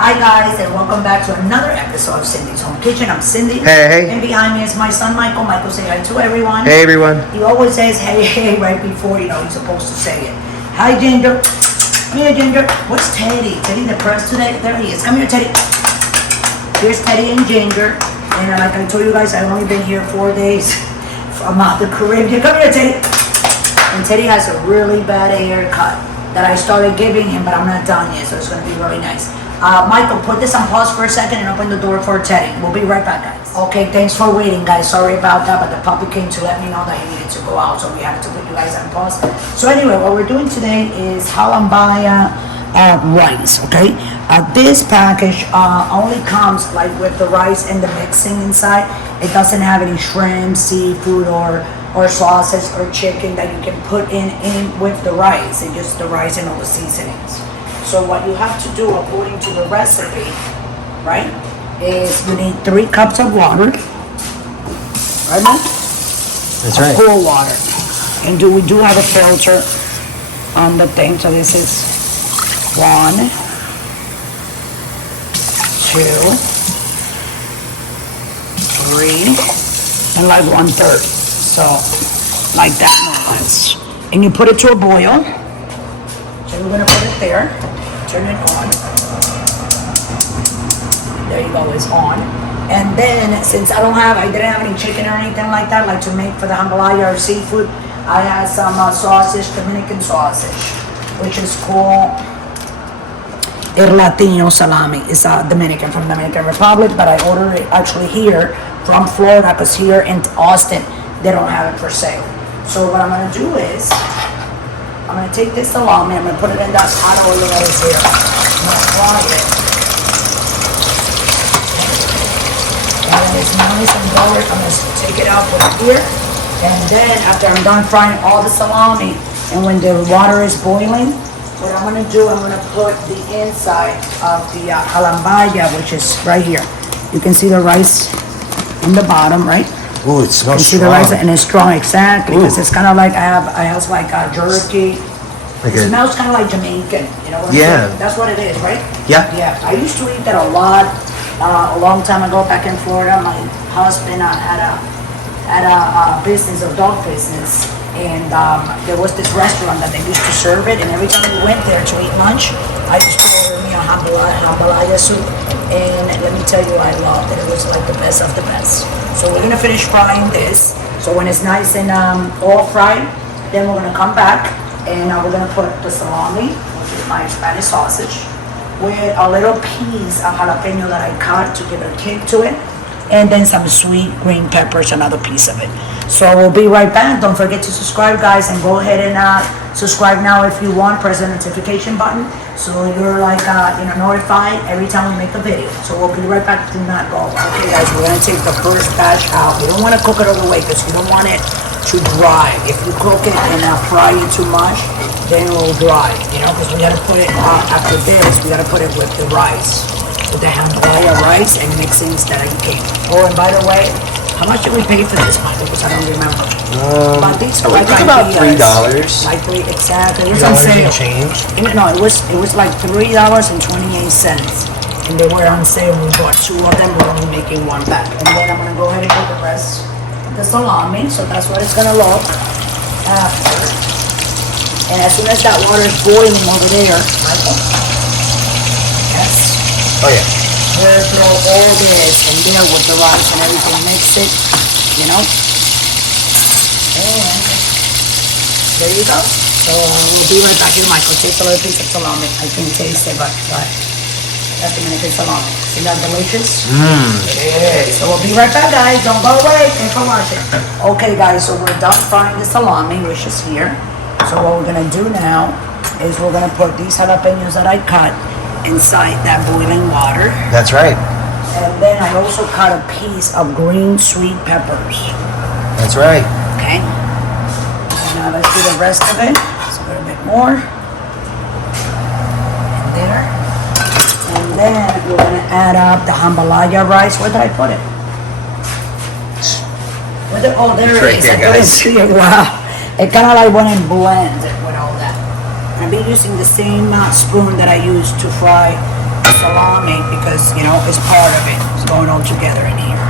Hi guys, and welcome back to another episode of Cindy's Home Kitchen. I'm Cindy. Hey. And behind me is my son Michael. Michael, say hi to everyone. Hey everyone. He always says hey right before he's supposed to say it. Hi Ginger. Come here Ginger. Where's Teddy? Teddy depressed today? There he is. Come here Teddy. Here's Teddy and Ginger. And like I told you guys, I've only been here 4 days from the Caribbean. Come here Teddy. And Teddy has a really bad haircut that I started giving him, but I'm not done yet, so it's going to be really nice. Michael, put this on pause for a second and open the door for Teddy. We'll be right back, guys. Okay, thanks for waiting, guys. Sorry about that, but the puppy came to let me know that he needed to go out, so we had to put you guys on pause. So anyway, what we're doing today is jalapeno rice, okay? This package only comes like with the rice and the mixing inside. It doesn't have any shrimp, seafood, or sausage or chicken that you can put in with the rice. It's just the rice and all the seasonings. So what you have to do according to the recipe, right, is you need 3 cups of water, right, Mom? That's right. Cool water. And we do have a filter on the thing, so this is 1, 2, 3, and like 1/3. So, like that more or less. And you put it to a boil. So we're gonna put it there. Turn it on. There you go, it's on. And then, since I didn't have any chicken or anything like that, like to make for the jambalaya or seafood, I had some sausage, Dominican sausage, which is called Latino Salami. It's Dominican, from Dominican Republic, but I ordered it actually here from Florida, because here in Austin, they don't have it for sale. So what I'm gonna do is, I'm gonna take this salami, I'm gonna put it in that hot oil that is here. I'm gonna fry it. And when it's nice and golden, I'm gonna take it out from here. And then after I'm done frying all the salami, and when the water is boiling, what I'm gonna do, I'm gonna put the inside of the jalapeno, which is right here. You can see the rice in the bottom, right? Ooh, it smells strong. See the rice, and it's strong, exactly, because it's kind of like I have like a jerky. It smells kind of like Jamaican, you know what I'm saying? That's what it is, right? Yeah. Yeah, I used to eat that a lot a long time ago back in Florida. My husband had a business, a dog business, and there was this restaurant that they used to serve it, and every time we went there to eat lunch, I used to order me a jambalaya soup, and let me tell you, I loved it. It was like the best of the best. So we're gonna finish frying this. So when it's nice and all fried, then we're gonna come back and we're gonna put the salami, which is my Spanish sausage, with a little piece of jalapeno that I cut to give a kick to it, and then some sweet green peppers, another piece of it. So we'll be right back. Don't forget to subscribe, guys, and go ahead and subscribe now if you want. Press the notification button so you're like notified every time we make a video. So we'll be right back. Do not go. Okay, guys, we're gonna take the first batch out. You don't want to cook it all the way because you don't want it to dry. If you cook it and fry it too much, then it will dry. You know, because we gotta put it after this. We gotta put it with the rice, with the jambalaya rice and mixings that I came. Oh, and by the way, how much did we pay for this, Michael? Because I don't remember. But these are like about $3. Like exactly. It was on sale. Change. No, it was like $3.28, and they were on sale. We bought 2 of them. We're only making 1 back. And then I'm gonna go ahead and put the rest of the salami. So that's what it's gonna look after. And as soon as that water is boiling over there, Michael. Yes. Oh yeah. We'll throw all this in there with the rice and everything, mix it, you know. And there you go. So we'll be right back here, Michael. Take a little piece of salami. I can taste it, but that's Dominican salami. Isn't that delicious? It is. So we'll be right back, guys. Don't go away. Thanks for watching. Okay, guys, so we're done frying the salami, which is here. So what we're gonna do now is we're gonna put these jalapenos that I cut inside that boiling water. That's right. And then I also cut a piece of green sweet peppers. That's right. Okay. And now let's do the rest of it. Just a little bit more. And there. And then we're gonna add up the jambalaya rice. Where did I put it? Oh, there it is. Right there, guys. Wow. It kind of like went and blend with all that. I'll be using the same spoon that I used to fry the salami because, you know, it's part of it. It's going all together in here.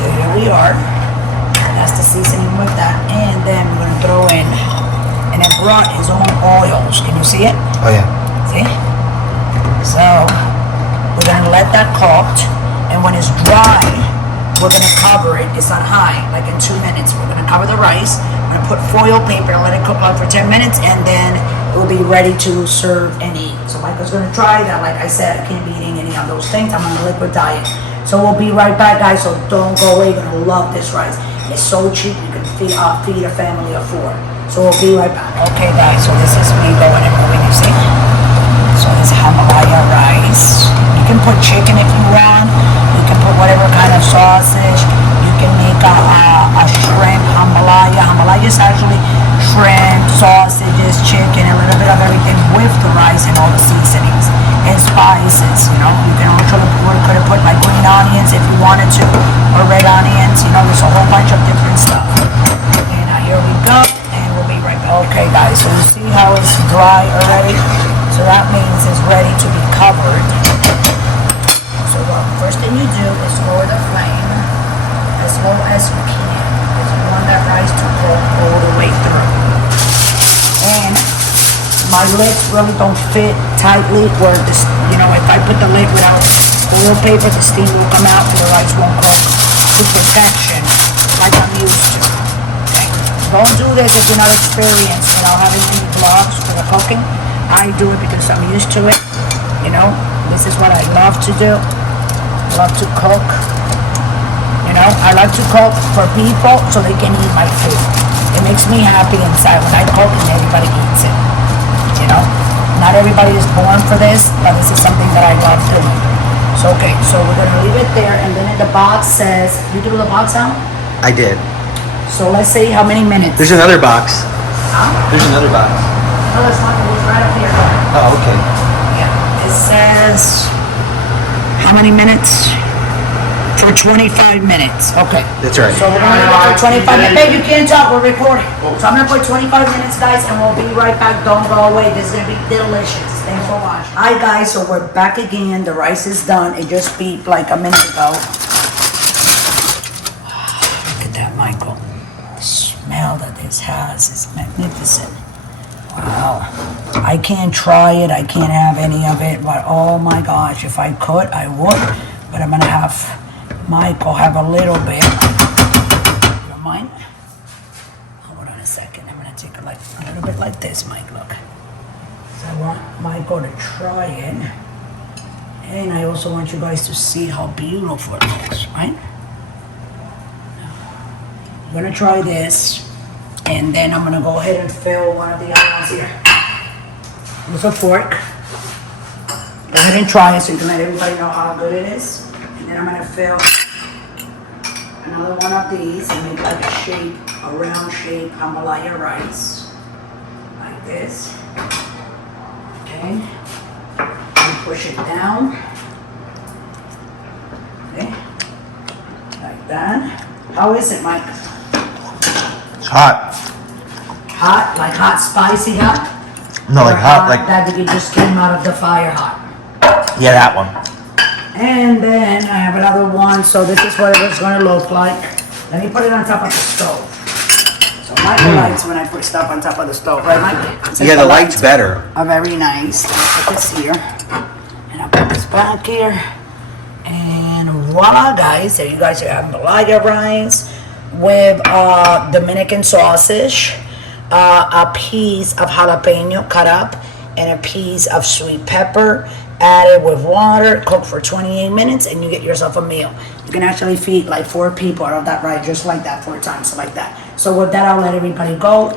So here we are. That's the seasoning with that. And then we're gonna throw in, and it brought his own oils. Can you see it? Oh, yeah. See? So we're gonna let that cook, and when it's dry, we're gonna cover it. It's on high, like in 2 minutes. We're gonna cover the rice. We're gonna put foil paper and let it cook out for 10 minutes, and then it will be ready to serve and eat. So Michael's gonna try that. Like I said, I can't be eating any of those things. I'm on a liquid diet. So we'll be right back, guys. So don't go away. You're gonna love this rice. It's so cheap. You can feed a family of 4. So we'll be right back. Okay, guys. So this is me going and moving. You see? So this jambalaya rice. You can put chicken if you want. You can put whatever kind of sausage. You can make a shrimp jambalaya. Jambalaya is actually shrimp, sausages, chicken, a little bit of everything with the rice and all the seasonings and spices. You know, you can also could have put like green onions if you wanted to, or red onions. You know, there's a whole bunch of different stuff. And here we go, and we'll be right back. Okay, guys. So you see how it's dry already? So that means it's ready to be covered. So the first thing you do is lower the flame as low as you can, because you want that rice to cook all the way through. And my lids really don't fit tightly where this, you know, if I put the lid without oil paper, the steam will come out and the rice won't cook to perfection like I'm used to. Okay? Don't do this if you're not experienced, you know, having any vlogs for the cooking. I do it because I'm used to it. You know, this is what I love to do. I love to cook. You know, I like to cook for people so they can eat my food. It makes me happy inside when I cook and everybody eats it. You know, not everybody is born for this, but this is something that I love doing. So, okay, so we're gonna leave it there, and then in the box says, you do the box out? I did. So let's see how many minutes. There's another box. Huh? There's another box. No, that's not, it was right up here. Oh, okay. Yeah, it says, how many minutes? For 25 minutes. Okay. That's right. So we're gonna go for 25 minutes. Babe, you can't talk, we're recording. So I'm gonna put 25 minutes, guys, and we'll be right back. Don't go away. This is gonna be delicious. Thanks for watching. Hi, guys, so we're back again. The rice is done. It just beeped like a minute ago. Look at that, Michael. The smell that this has is magnificent. Wow. I can't try it. I can't have any of it, but oh my gosh, if I could, I would. But I'm gonna have Michael have a little bit. You don't mind? Hold on a second. I'm gonna take a little bit like this, Mike. Look. So I want Michael to try it, and I also want you guys to see how beautiful it looks, right? I'm gonna try this, and then I'm gonna go ahead and fill one of the other ones here with a fork. Go ahead and try it so you can let everybody know how good it is. And then I'm gonna fill another one of these and make like a shape, a round shape jambalaya rice. Like this. Okay. And push it down. Okay. Like that. How is it, Mike? It's hot. Hot? Like hot, spicy hot? No, like Or hot, like, that you just came out of the fire hot. yeah, that one. And then I have another one, so this is what it was going to look like. Let me put it on top of the stove. So Michael likes when I put stuff on top of the stove, right, Mike? Since Yeah, the light's better. are very nice. I'll put this here, and I'll put this back here, and voila, guys! There you guys have jambalaya rice with Dominican sausage, a piece of jalapeno cut up, and a piece of sweet pepper. Add it with water, cook for 28 minutes, and you get yourself a meal. You can actually feed like 4 people out of that, right? Just like that, 4 times, like that. So with that, I'll let everybody go.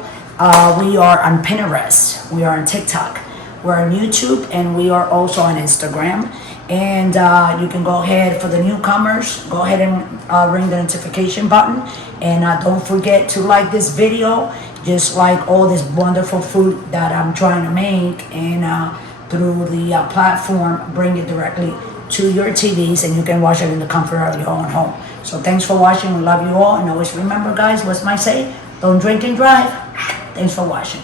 We are on Pinterest. We are on TikTok. We're on YouTube, and we are also on Instagram. And you can go ahead, for the newcomers, go ahead and ring the notification button. And don't forget to like this video, just like all this wonderful food that I'm trying to make. And through the platform, bring it directly to your TVs, and you can watch it in the comfort of your own home. So thanks for watching. We love you all. And always remember, guys, what's my say? Don't drink and drive. Thanks for watching.